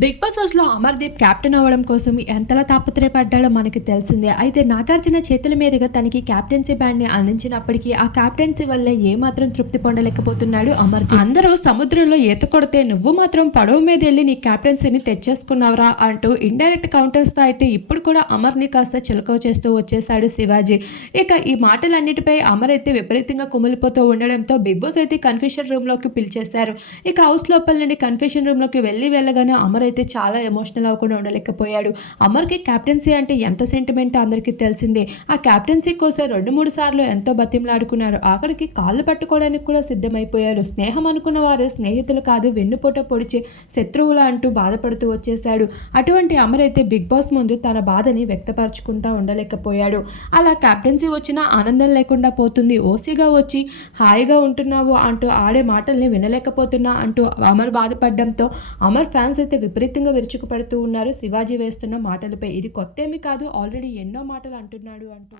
Big boss హౌస్లో Amardeep captain అవ్వడం కోసం ఎంతలా తాపత్రయపడ్డాడో మనకి తెలిసిందే. అయితే నాగార్జున చేతుల మీదుగా తనకి కెప్టెన్సీ బ్యాండ్ని అందించినప్పటికీ ఆ కెప్టెన్సీ వల్ల ఏమాత్రం తృప్తి పొందలేకపోతున్నాడు అమర్దీప్. అందరూ సముద్రంలో ఈత కొడితే నువ్వు మాత్రం పడవ మీద వెళ్ళి నీ కెప్టెన్సీని తెచ్చేసుకున్నావురా అంటూ ఇండైరెక్ట్ కౌంటర్స్తో అయితే ఇప్పుడు కూడా అమర్ని కాస్త చిలకవ చేస్తూ వచ్చేసాడు శివాజీ. ఇక ఈ మాటలన్నిటిపై అమర్ అయితే విపరీతంగా కుమిలిపోతూ ఉండడంతో బిగ్ బాస్ అయితే కన్ఫ్యూషన్ రూమ్లోకి పిలిచేశారు. ఇక హౌస్ లోపల నుండి కన్ఫ్యూషన్ రూమ్లోకి వెళ్ళి వెళ్ళగానే అమర్ అయితే చాలా ఎమోషనల్ అవ్వకుండా ఉండలేకపోయాడు. అమర్కి క్యాప్టెన్సీ అంటే ఎంత సెంటిమెంట్ అందరికీ తెలిసిందే. ఆ క్యాప్టెన్సీ కోసం రెండు మూడు సార్లు ఎంతో బతిమలాడుకున్నారు. ఆఖరికి కాళ్ళు పట్టుకోవడానికి కూడా సిద్ధమైపోయారు. స్నేహం అనుకున్న వారు స్నేహితులు కాదు వెన్నుపోట పొడిచి శత్రువులు అంటూ బాధపడుతూ వచ్చేశాడు. అటువంటి అమర్ అయితే బిగ్ బాస్ ముందు తన బాధని వ్యక్తపరచుకుంటా ఉండలేకపోయాడు. అలా క్యాప్టెన్సీ వచ్చినా ఆనందం లేకుండా పోతుంది. ఓసీగా వచ్చి హాయిగా ఉంటున్నావు అంటూ ఆడే మాటల్ని వినలేకపోతున్నా అంటూ అమర్ బాధపడడంతో అమర్ ఫ్యాన్స్ అయితే విపరీతంగా విరుచుకుపడుతూ ఉన్నారు. శివాజీ వేస్తున్న మాటలపై ఇది కొత్త కాదు. ఆల్రెడీ ఎన్నో మాటలు అంటున్నాడు అంటూ